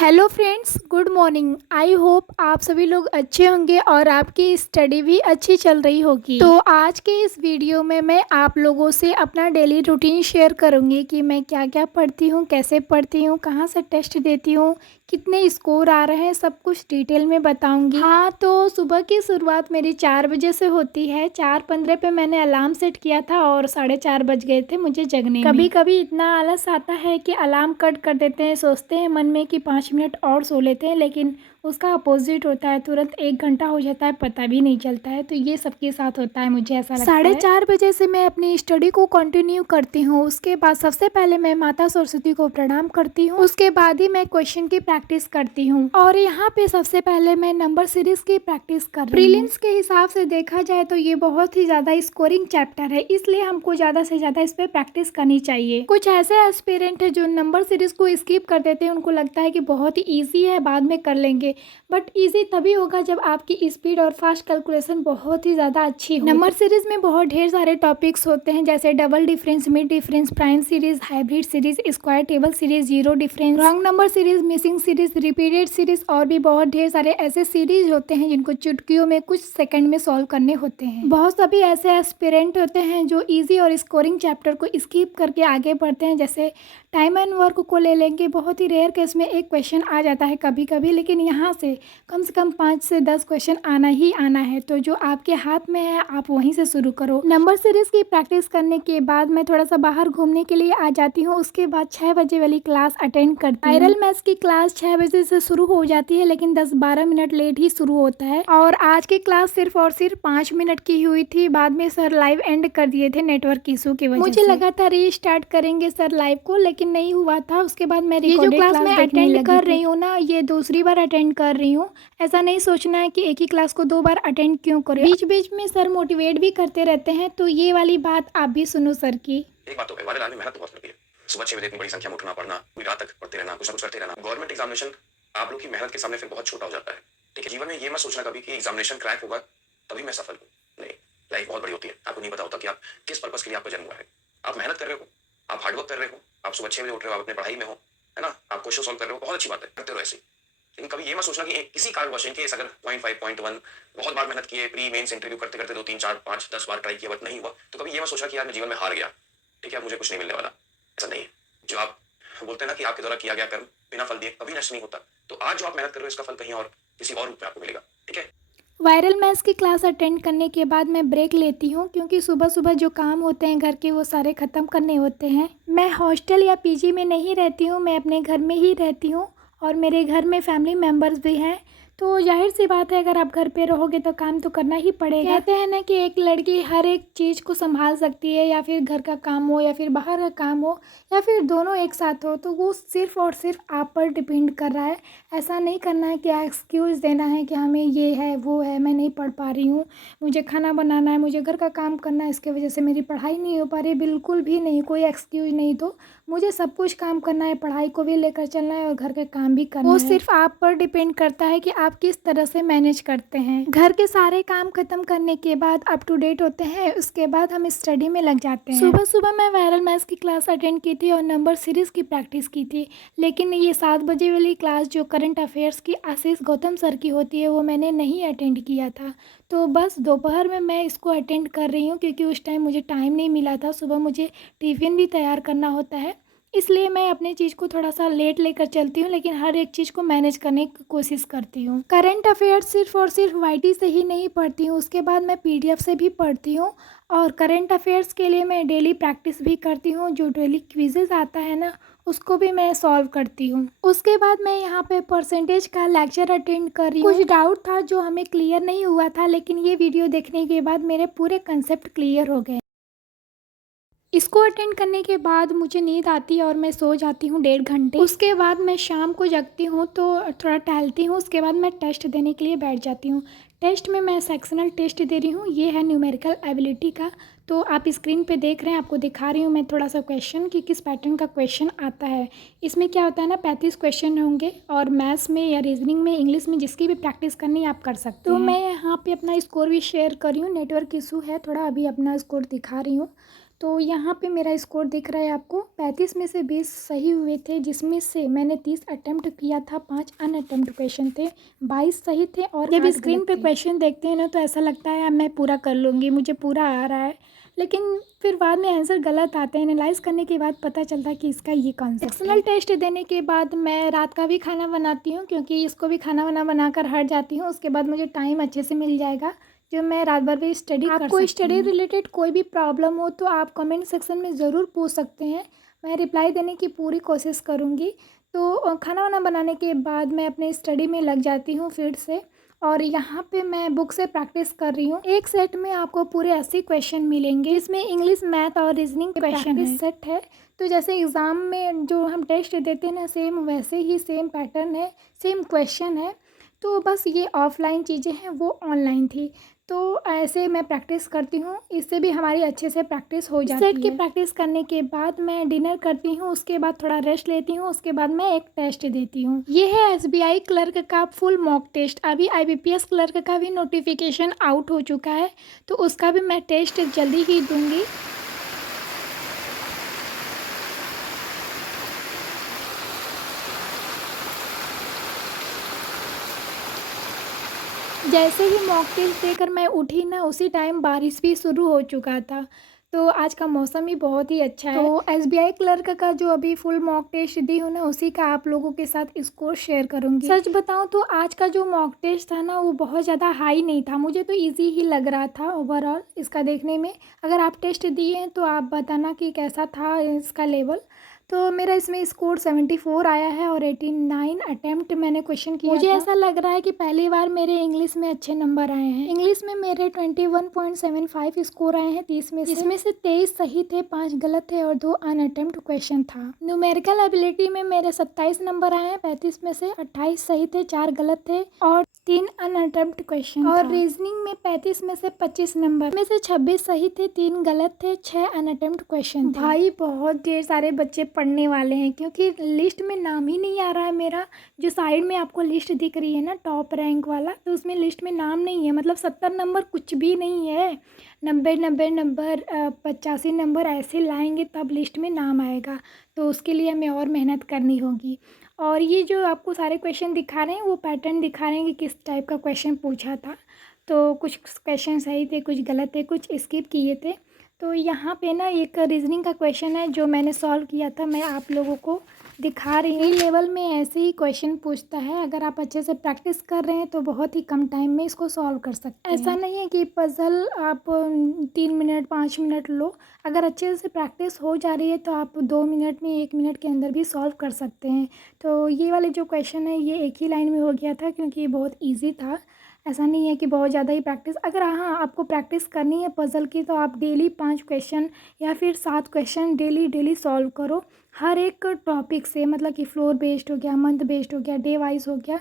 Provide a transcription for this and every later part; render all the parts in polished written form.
Hello friends, good morning. I hope आप सभी लोग अच्छे होंगे और आपकी स्टडी भी अच्छी चल रही होगी। तो आज के इस वीडियो में मैं आप लोगों से अपना डेली रूटीन शेयर करूंगी कि मैं क्या क्या पढ़ती हूँ, कैसे पढ़ती हूँ, कहाँ से टेस्ट देती हूँ, कितने स्कोर आ रहे हैं, सब कुछ डिटेल में बताऊंगी। हाँ, तो सुबह की शुरुआत मेरी 4 बजे से होती है। 4:15 पे मैंने अलार्म सेट किया था और 4:30 बज गए थे मुझे जगने में। कभी कभी इतना आलस आता है कि अलार्म कट कर देते हैं, सोचते हैं मन में कि 5 मिनट और सो लेते हैं, लेकिन उसका अपोजिट होता है, तुरंत 1 घंटा हो जाता है, पता भी नहीं चलता है। तो ये सबके साथ होता है, मुझे ऐसा लगता है। 4:30 बजे से मैं अपनी स्टडी को कंटिन्यू करती हूँ। उसके बाद सबसे पहले मैं माता सरस्वती को प्रणाम करती हूँ, उसके बाद ही मैं क्वेश्चन की प्रैक्टिस करती हूँ। और यहाँ पे सबसे पहले मैं नंबर सीरीज की प्रैक्टिस कर रही हूँ। प्रीलिम्स के हिसाब से देखा जाए तो ये बहुत ही ज्यादा स्कोरिंग चैप्टर है, इसलिए हमको ज्यादा से ज्यादा इस पे प्रैक्टिस करनी चाहिए। कुछ ऐसे एस्पिरेंट है जो नंबर सीरीज को स्किप कर देते हैं, उनको लगता है कि बहुत ही ईजी है, बाद में कर लेंगे। बट इजी तभी होगा जब आपकी स्पीड और फास्ट कैलकुलेशन बहुत ही ज़्यादा अच्छी हो। नंबर सीरीज में बहुत ढेर सारे टॉपिक्स होते हैं, जैसे double difference, mid difference, prime series, hybrid series, square table series, zero difference, wrong number series, missing series, repeated series और भी बहुत ढेर सारे ऐसे सीरीज होते हैं जिनको चुटकियों में कुछ सेकंड में सॉल्व करने होते हैं। बहुत सभी ऐसे एस्पिरेंट होते हैं जो ईजी और स्कोरिंग चैप्टर को स्किप करके आगे बढ़ते हैं। जैसे टाइम एंड वर्क को ले लेंगे, बहुत ही रेयर केस में एक क्वेश्चन आ जाता है कभी कभी, लेकिन यहाँ से कम 5 से 10 क्वेश्चन आना ही आना है। तो जो आपके हाथ में है आप वहीं से शुरू करो। नंबर सीरीज की प्रैक्टिस करने के बाद मैं थोड़ा सा बाहर घूमने के लिए आ जाती हूँ। उसके बाद 6 बजे वाली क्लास अटेंड करती हूँ। वायरल मैथ्स की क्लास 6 बजे से शुरू हो जाती है, लेकिन 10-12 मिनट लेट ही शुरू होता है। और आज की क्लास सिर्फ और सिर्फ 5 मिनट की हुई थी, बाद में सर लाइव एंड कर दिए थे नेटवर्क इशू की वजह से। मुझे लगा था रीस्टार्ट करेंगे सर लाइव को, लेकिन नहीं हुआ था। उसके बाद मैं ये जो क्लास में अटेंड कर रही हूँ ना, ये दूसरी बार अटेंड कर रही हूँ। ऐसा नहीं सोचना है कि एक ही क्लास को 2 बार अटेंड क्यों करें। बीच बीच में सर मोटिवेट भी करते रहते हैं, तो ये वाली बात आप भी सुनो सर की। एक बात तो है, वायरल आने में मेहनत तो बहुत लगती है। सुबह 6 बजे इतनी बड़ी संख्या में उठना, पढ़ना, पूरी रात तक पढ़ते रहना, कुछ ना कुछ करते रहना। गवर्नमेंट एग्जामिनेशन आप लोग की मेहनत के सामने फिर बहुत छोटा हो जाता है। ठीक है, जीवन में ये मत सोचना कभी कि एग्जामिनेशन क्रैक होगा तभी मैं सफल हूँ। नहीं, लाइफ बहुत बड़ी होती है, आपको नहीं पता होता कि आप किस पर्पस के लिए आपका जन्म हुआ है। आप मेहनत कर रहे हो, आप हार्डवर्क कर रहे हो, आप सुबह 6 बजे उठ रहे हो, आप अपने पढ़ाई में हो, है ना, आप क्वेश्चन सॉल्व कर रहे हो, बहुत अच्छी बात है, करते रहो ऐसे ही। लेकिन कभी ये मत सोचना कि किसी कारणवश इन केस अगर 0.5 0.1 बहुत बार मेहनत किए, प्री मेंस इंटरव्यू करते करते 2 3 4 5 10 बार ट्राई किया बट नहीं हुआ, तो कभी ये मत सोचना कि यार मैं जीवन में हार गया, ठीक है, अब मुझे कुछ नहीं मिलने वाला। ऐसा नहीं है। जो आप बोलते हैं ना कि आपके द्वारा किया गया कर्म बिना फल दिए कभी नष्ट नहीं होता। तो आज जो आप मेहनत कर रहे हो इसका फल कहीं और किसी और रूप में आपको मिलेगा। ठीक है। वायरल मैथ्स की क्लास अटेंड करने के बाद मैं ब्रेक लेती हूँ, क्योंकि सुबह सुबह जो काम होते हैं घर के वो सारे ख़त्म करने होते हैं। मैं हॉस्टल या पीजी में नहीं रहती हूँ, मैं अपने घर में ही रहती हूँ और मेरे घर में फैमिली मेम्बर्स भी हैं। तो जाहिर सी बात है, अगर आप घर पे रहोगे तो काम तो करना ही पड़ेगा। कहते हैं ना कि एक लड़की हर एक चीज़ को संभाल सकती है, या फिर घर का काम हो या फिर बाहर का काम हो या फिर दोनों एक साथ हो, तो वो सिर्फ़ और सिर्फ आप पर डिपेंड कर रहा है। ऐसा नहीं करना है कि एक्सक्यूज़ देना है कि हमें ये है वो है, मैं नहीं पढ़ पा रही हूँ, मुझे खाना बनाना है, मुझे घर का काम करना है, इसके वजह से मेरी पढ़ाई नहीं हो पा रही। बिल्कुल भी नहीं, कोई एक्सक्यूज़ नहीं दो। मुझे सब कुछ काम करना है, पढ़ाई को भी लेकर चलना है और घर के काम भी करना है। वो सिर्फ आप पर डिपेंड करता है कि आप किस तरह से मैनेज करते हैं। घर के सारे काम खत्म करने के बाद अप टू डेट होते हैं, उसके बाद हम स्टडी में लग जाते हैं। सुबह सुबह मैं वायरल मैथ्स की क्लास अटेंड की थी और नंबर सीरीज की प्रैक्टिस की थी, लेकिन ये 7 बजे वाली क्लास जो करंट अफेयर्स की आशीष गौतम सर की होती है वो मैंने नहीं अटेंड किया था। तो बस दोपहर में मैं इसको अटेंड कर रही हूँ, क्योंकि उस टाइम मुझे टाइम नहीं मिला था। सुबह मुझे टिफ़िन भी तैयार करना होता है, इसलिए मैं अपनी चीज़ को थोड़ा सा लेट लेकर चलती हूँ, लेकिन हर एक चीज़ को मैनेज करने की कोशिश करती हूँ। करंट अफेयर्स सिर्फ और सिर्फ वाईटी से ही नहीं पढ़ती हूँ, उसके बाद मैं पीडीएफ से भी पढ़ती हूँ। और करंट अफेयर्स के लिए मैं डेली प्रैक्टिस भी करती हूँ। जो डेली क्विजेज आता है ना, उसको भी मैं सॉल्व करती हूँ। उसके बाद मैं यहाँ पे परसेंटेज का लेक्चर अटेंड कर रही हूँ। कुछ डाउट था जो हमें क्लियर नहीं हुआ था, लेकिन ये वीडियो देखने के बाद मेरे पूरे कंसेप्ट क्लियर हो गए। इसको अटेंड करने के बाद मुझे नींद आती है और मैं सो जाती हूँ 1.5 घंटे। उसके बाद मैं शाम को जगती हूँ तो थोड़ा टहलती हूँ, उसके बाद मैं टेस्ट देने के लिए बैठ जाती हूँ। टेस्ट में मैं सेक्शनल टेस्ट दे रही हूँ, ये है न्यूमेरिकल एबिलिटी का। तो आप स्क्रीन पे देख रहे हैं, आपको दिखा रही हूँ मैं थोड़ा सा क्वेश्चन कि किस पैटर्न का क्वेश्चन आता है। इसमें क्या होता है ना, 35 क्वेश्चन होंगे और मैथ्स में या रीजनिंग में, इंग्लिश में, जिसकी भी प्रैक्टिस करनी आप कर सकते हो। तो मैं यहाँ पे अपना स्कोर भी शेयर कर रही हूँ। नेटवर्क इशू है थोड़ा, अभी अपना स्कोर दिखा रही हूँ। तो यहाँ पे मेरा स्कोर दिख रहा है आपको, 35 में से 20 सही हुए थे, जिसमें से मैंने 30 अटेम्प्ट किया था, 5 अनअटेम्प्ट क्वेश्चन थे, 22 सही थे और जब स्क्रीन पे क्वेश्चन देखते हैं ना तो ऐसा लगता है मैं पूरा कर लूँगी, मुझे पूरा आ रहा है, लेकिन फिर बाद में आंसर गलत आते हैं। एनालाइज करने के बाद पता चलता है कि इसका ये कॉन्सेप्ट है। एक्सटर्नल टेस्ट देने के बाद मैं रात का भी खाना बनाती हूँ, क्योंकि इसको भी खाना बनाकर हट जाती हूँ, उसके बाद मुझे टाइम अच्छे से मिल जाएगा जो मैं रात भर भी स्टडी कर सकती हूँ। आपको स्टडी रिलेटेड कोई भी प्रॉब्लम हो तो आप कमेंट सेक्शन में ज़रूर पूछ सकते हैं, मैं रिप्लाई देने की पूरी कोशिश करूँगी। तो खाना वाना बनाने के बाद मैं अपने स्टडी में लग जाती हूँ फिर से, और यहाँ पे मैं बुक से प्रैक्टिस कर रही हूँ। एक सेट में आपको पूरे 80 क्वेश्चन मिलेंगे, इसमें इंग्लिश, मैथ और रीजनिंग के प्रैक्टिस सेट है। तो जैसे एग्ज़ाम में जो हम टेस्ट देते हैं ना, सेम वैसे ही सेम पैटर्न है, सेम क्वेश्चन है। तो बस ये ऑफलाइन चीज़ें हैं, वो ऑनलाइन थी। तो ऐसे मैं प्रैक्टिस करती हूँ, इससे भी हमारी अच्छे से प्रैक्टिस हो जाती है। सेट की प्रैक्टिस करने के बाद मैं डिनर करती हूँ, उसके बाद थोड़ा रेस्ट लेती हूँ, उसके बाद मैं एक टेस्ट देती हूँ। ये है एसबीआई क्लर्क का फुल मॉक टेस्ट। अभी आईबीपीएस क्लर्क का भी नोटिफिकेशन आउट हो चुका है, तो उसका भी मैं टेस्ट जल्दी ही दूँगी। जैसे ही मॉक टेस्ट देकर मैं उठी ना, उसी टाइम बारिश भी शुरू हो चुका था। तो आज का मौसम भी बहुत ही अच्छा है। तो एसबीआई क्लर्क का जो अभी फुल मॉक टेस्ट दी हूँ ना, उसी का आप लोगों के साथ स्कोर शेयर करूँगी। सच बताऊँ तो आज का जो मॉक टेस्ट था ना, वो बहुत ज़्यादा हाई नहीं था, मुझे तो इजी ही लग रहा था ओवरऑल इसका देखने में। अगर आप टेस्ट दिए हैं तो आप बताना कि कैसा था इसका लेवल। तो मेरा इसमें स्कोर 74 आया है और 89 अटेम्प्ट मैंने क्वेश्चन किया। मुझे ऐसा लग रहा है कि पहली बार मेरे इंग्लिश में अच्छे नंबर आए हैं। इंग्लिश में मेरे 21.75 स्कोर आए हैं 30 में से, जिसमें से 23 सही थे, 5 गलत थे और 2 अनअटेम्प्ट क्वेश्चन था। न्यूमेरिकल एबिलिटी में मेरे 27 नंबर आए हैं 35 में से, 28 सही थे, 4 गलत थे और 3 अनअटेम्प्ट क्वेश्चन। और रीजनिंग में 35 में से 25 नंबर में से 26 सही थे, 3 गलत थे, 6 अनअटेम्प्ट क्वेश्चन थे। भाई बहुत ढेर सारे बच्चे पढ़ने वाले हैं, क्योंकि लिस्ट में नाम ही नहीं आ रहा है मेरा। जो साइड में आपको लिस्ट दिख रही है ना, टॉप रैंक वाला, तो उसमें लिस्ट में नाम नहीं है। मतलब 70 नंबर कुछ भी नहीं है, 90 नंबर 85 नंबर ऐसे लाएंगे तब लिस्ट में नाम आएगा। तो उसके लिए हमें और मेहनत करनी होगी। और ये जो आपको सारे क्वेश्चन दिखा रहे हैं, वो पैटर्न दिखा रहे हैं कि किस टाइप का क्वेश्चन पूछा था। तो कुछ क्वेश्चन सही थे, कुछ गलत थे, कुछ स्किप किए थे। तो यहाँ पे ना एक रीजनिंग का क्वेश्चन है जो मैंने सॉल्व किया था, मैं आप लोगों को दिखा रही हूँ। लेवल में ऐसे ही क्वेश्चन पूछता है, अगर आप अच्छे से प्रैक्टिस कर रहे हैं तो बहुत ही कम टाइम में इसको सॉल्व कर सकते हैं। ऐसा नहीं है कि पजल आप 3 मिनट 5 मिनट लो, अगर अच्छे से प्रैक्टिस हो जा रही है तो आप 2 मिनट में 1 मिनट के अंदर भी सॉल्व कर सकते हैं। तो ये वाले जो क्वेश्चन है ये एक ही लाइन में हो गया था, क्योंकि ये बहुत ईजी था। ऐसा नहीं है कि बहुत ज़्यादा ही प्रैक्टिस, अगर हाँ आपको प्रैक्टिस करनी है पज़ल की तो आप डेली 5 क्वेश्चन या फिर 7 क्वेश्चन डेली सॉल्व करो, हर एक टॉपिक से। मतलब कि फ्लोर बेस्ड हो गया, मंथ बेस्ड हो गया, डे वाइज हो गया,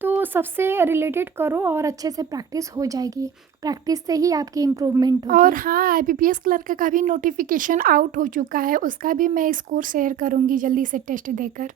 तो सबसे रिलेटेड करो और अच्छे से प्रैक्टिस हो जाएगी। प्रैक्टिस से ही आपकी इम्प्रूवमेंट होगी। और हाँ, आईबीपीएस क्लर्क का भी नोटिफिकेशन आउट हो चुका है, उसका भी मैं स्कोर शेयर करूँगी जल्दी से टेस्ट देकर।